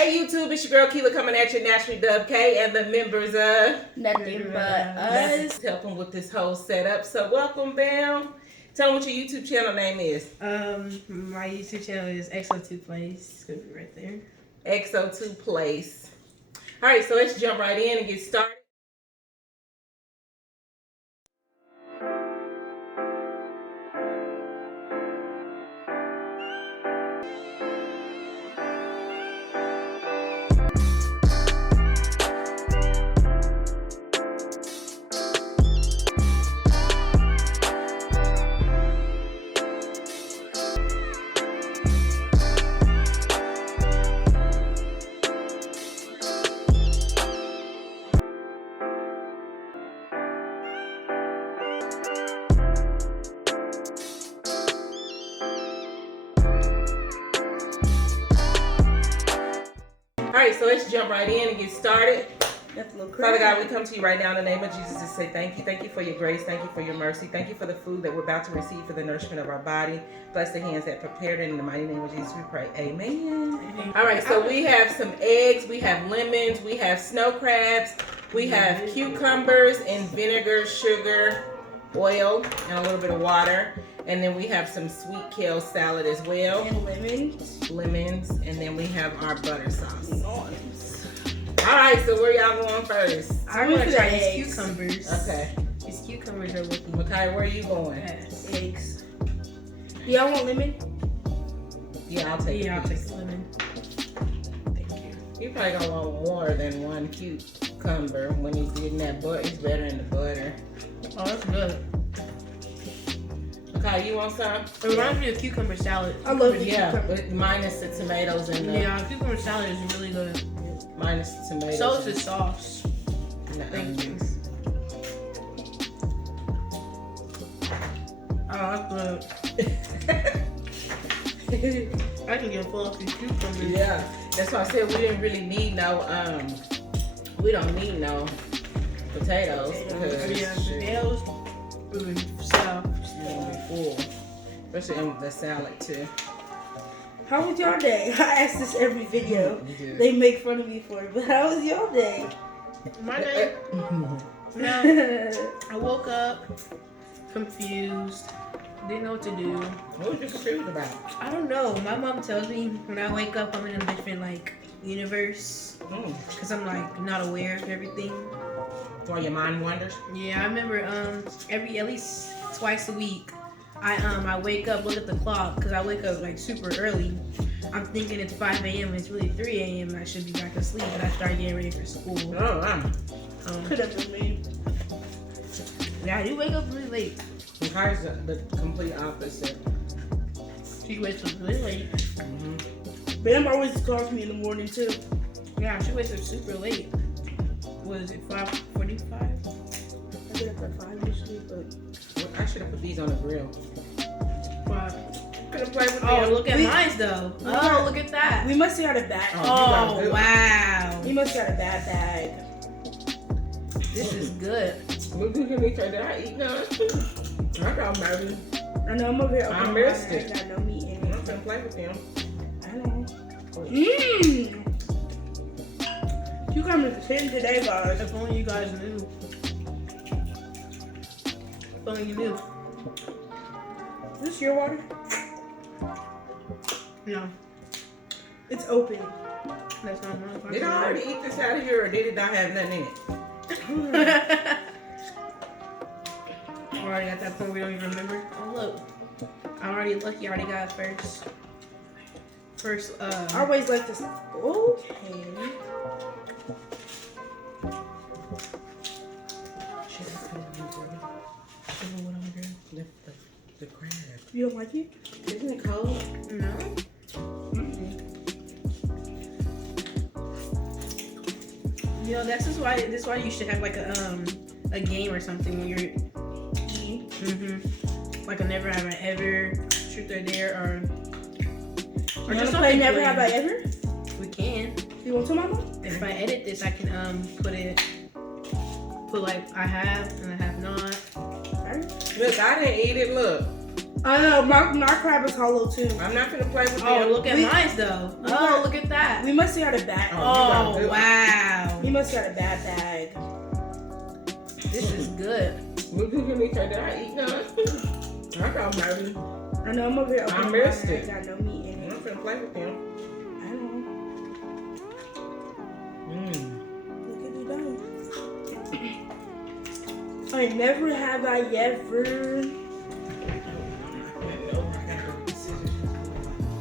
Hey YouTube, it's your girl Keela coming at you, naturally DubK, and the members of Nothing But Us. helping with this whole setup. So welcome, Bam. Tell them what your YouTube channel name is. My YouTube channel is XO2Playzz. It's gonna be right there. XO2Playzz. All right, so let's jump right in and get started. Alright, so let's jump right in and get started. Father God, we come to you right now in the name of Jesus to say thank you. Thank you for your grace. Thank you for your mercy. Thank you for the food that we're about to receive for the nourishment of our body. Bless the hands that prepared it. In the mighty name of Jesus we pray. Amen. Alright, so we have some eggs, we have lemons, we have snow crabs, we have cucumbers and vinegar, sugar, oil, and a little bit of water. And then we have some sweet kale salad as well. And lemons. Lemons. And then we have our butter sauce. Alright, so where y'all going first? I'm gonna try these cucumbers. Okay. These cucumbers are looking Okay, where are you going? eggs. Y'all want lemon? Yeah, I'll take I'll take the lemon. Thank you. You probably gonna want more than one cucumber when he's getting that butter. It's better in the butter. Oh, that's good. Okay, you want some? It reminds me of cucumber salad. I love the Yeah, cucumber. but minus the tomatoes and the Yeah, cucumber salad is really good. minus the tomatoes. So is the sauce. and the Thank you. onions. Oh, that's good. I can get full off these cucumbers. Yeah, that's why I said we didn't really need no we don't need no potatoes because Yeah, potatoes. Stuff. it's gonna be full, especially in the salad too. How was your day? I ask this every video. You do. They make fun of me for it, but how was your day? My day. No, I woke up confused. Didn't know what to do. What was you confused about? I don't know. My mom tells me when I wake up, I'm in a different universe because I'm not aware of everything. Why your mind wanders? Yeah, I remember at least twice a week. I wake up, look at the clock because I wake up super early. I'm thinking it's 5 a.m. It's really 3 a.m. I should be back asleep, but I start getting ready for school. Oh, wow. Could have been me. Yeah, I do wake up really late. Kai's the complete opposite. She wakes up really late. Bam always calls me in the morning too. Yeah, she wakes up super late. What is it, 5:45? I get up at 5 usually, but I should have put these on the grill. could have played with Oh, them. look at mine though. Oh, look at that. We must have had a bag. Oh, wow. We must have had a bad bag. This is good. Look at me, did I eat none? I got maybe. I know I'm over here. I missed it. I got no meat in I'm it. gonna play with them. I know. Cucumbers is hitting today, guys. If only you guys knew. If only you knew. Is this your water? No, It's open. that's not mine. Did I already eat this out of here or did it not have nothing in it? I already got that point we don't even remember. Oh look, I'm already lucky. I already got first. I always like this. Okay. The crab. You don't like it? Isn't it cold? No. You know, this is why you should have a game or something when you're eating. Like a Never Have I Ever, Truth or Dare, or You just want to play something Never Have I plain. Ever? We can. You want to, Mama? If I edit this, I can put I have and I have not. Alright. Look, I didn't eat it. Look. I know, my crab is hollow too. I'm not gonna play with Oh, them. look at mine though. Oh, look at that. We must have got a bad. Oh, wow. We must have got a bad bag. This is good. Look at me, did I eat none? I got maybe. I know I'm over here. I missed it. I got no meat in I'm it. not gonna play with them. I know. Look at me done. I never have I ever.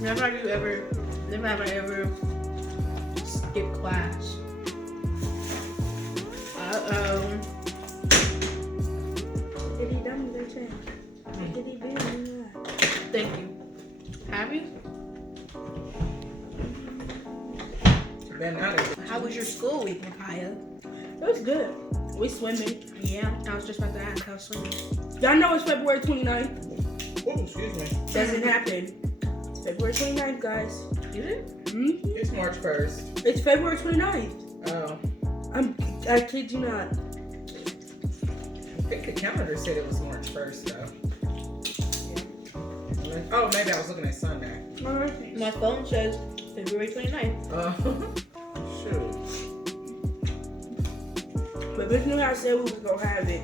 Never have I ever skipped class. Uh-oh. Did he done their check? Did he do that? Thank you. Have you? How was your school week, Micaiah? It was good. We swimming. Yeah, I was just about to ask how swimming. Y'all know it's February 29th. Oh, excuse me. Doesn't happen. It's February 29th, guys. Is it? Mm-hmm. It's March 1st. It's February 29th. Oh. I kid you not. I think the calendar said it was March 1st, though. Oh, maybe I was looking at Sunday. Alright. My phone says February 29th. Shoot. But Miss knew I said we was gonna have it.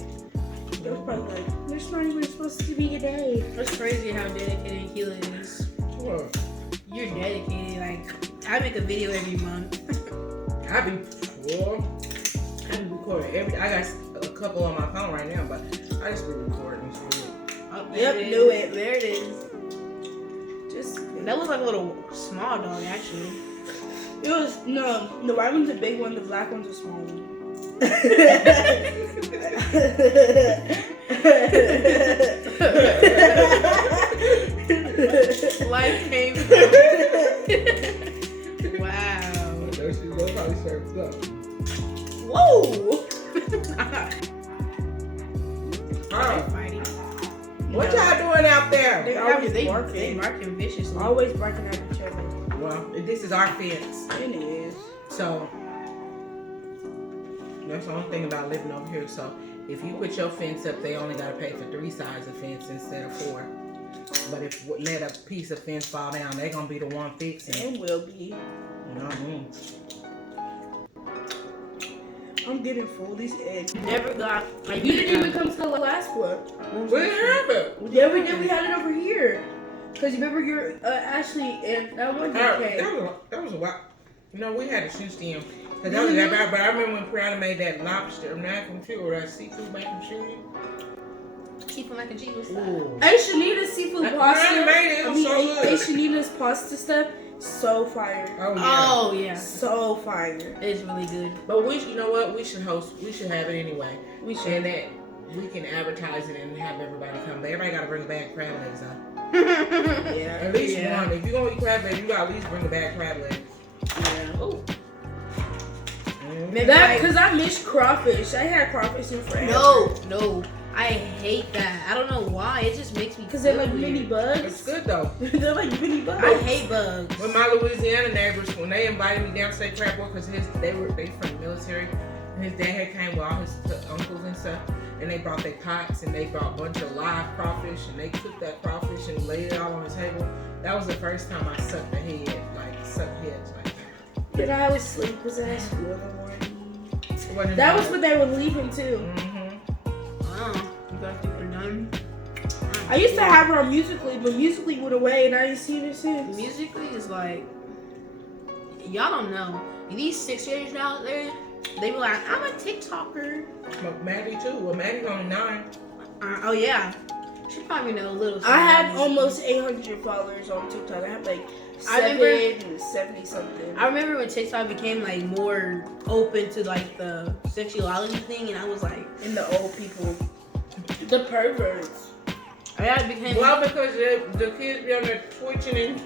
It was probably like, it's not even supposed to be a day. It's crazy how dedicated Keela is. What? You're dedicated. Like, I make a video every month. I be recording I got a couple on my phone right now, but I just be recording shit. Oh, Yep, it knew is. it. There it is. Just That looks like a little small dog, actually. it was no, the white one's a big one, the black one's a small one. Life came Wow. There she goes, probably served up. Whoa! Oh, Fighting. what y'all doing out there? They always They barking. barking viciously. Always barking at each other. Well, this is our fence, It is. so that's the only thing about living over here. So if you put your fence up, they only gotta pay for 3 sides of fence instead of 4. But if we let a piece of fence fall down, they're gonna be the one fixing it. It will be. I'm getting full these eggs. Never got. Like, You didn't even come to the last one. We have it. Yeah, we did. We had it over here. Cause you remember your Ashley and that one came. That was a while. No, we had a shoe stem. Cause that was that bad, but I remember when Brianna made that lobster mac and cheese or that seafood mac and cheese. Seafood mac and cheese. What's that? Ooh. Hey, Shanita's seafood pasta. Brianna made it. It was so good. Hey, Shanita's pasta stuff. So fire. Oh yeah. Oh yeah, So fire. it's really good. But you know what? We should host. We should have it anyway. We should. And that we can advertise it and have everybody come. But everybody gotta bring a bag of crab legs up. Yeah. At least Yeah. one. If you're gonna eat crab legs, you gotta at least bring a bag of crab legs. Yeah. Oh. Mm. That because I miss crawfish. I had crawfish in forever. No. I hate that. I don't know why. It just makes me. Because they're like feel mini It's bugs. good though. They're like mini bugs. I hate bugs. When my Louisiana neighbors, when they invited me downstate crab boil, because they from the military, and his dad had came with all his uncles and stuff, and they brought their pots and they brought a bunch of live crawfish and they cooked that crawfish and laid it out on the table. That was the first time I sucked the head, sucked heads like that. Then I was asleep because I had school in the morning. That That was when they were leaving too. Oh, you guys think we're done? I used to have her on Musical.ly, but Musical.ly went away and I ain't seen it since. Musical.ly is like, y'all don't know. These 6-year-olds out there, they be like, I'm a TikToker. But Maddie too. Well, Maddie's only 9. Oh yeah, she probably know a little. I had something. almost 800 followers on TikTok. I had like I remember- 70 something. I remember when TikTok became like more open to like the sexuality thing, and I was like, And the old people. The perverts. yeah, it became. Well, because the kids be on there twitching and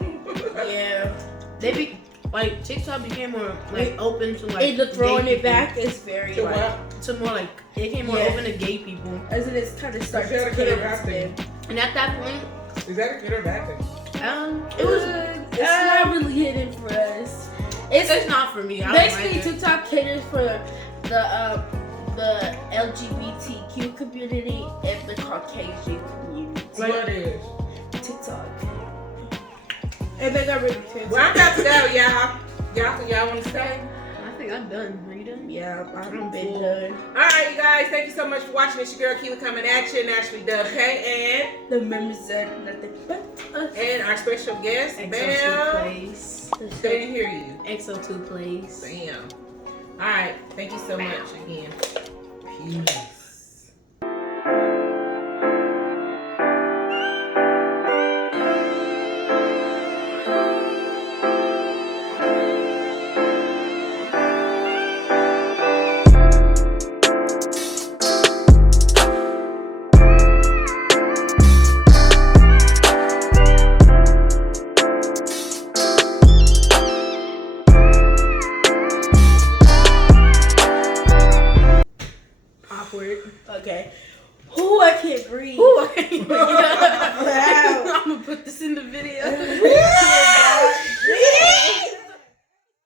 Yeah. They be like TikTok became more like open to like And the throwing gay it back is very to like, what? to more like it became more Yeah. open to gay people. as it is kind of starts Is that a to good or cater bad to thing? them. And at that point, Is that a good or bad thing? it was. It's not really hidden for us. It's not for me. I don't Basically, like it. TikTok caters for the LGBTQ community and the Caucasian community. What is? TikTok. And they got rid of TikTok. Well, I'm about to go, y'all. Y'all want to stay? I think I'm done. Are you done? Yeah, I'm been full. done. All right, you guys. Thank you so much for watching. It's your girl Keela coming at you. Naturally DubK and The members are nothing but us. and our special guest, Bam. XO2Playzz. They didn't hear you. XO2Playzz. Bam. All right. Thank you so much again. Peace. Awkward. Okay. Who I can't breathe.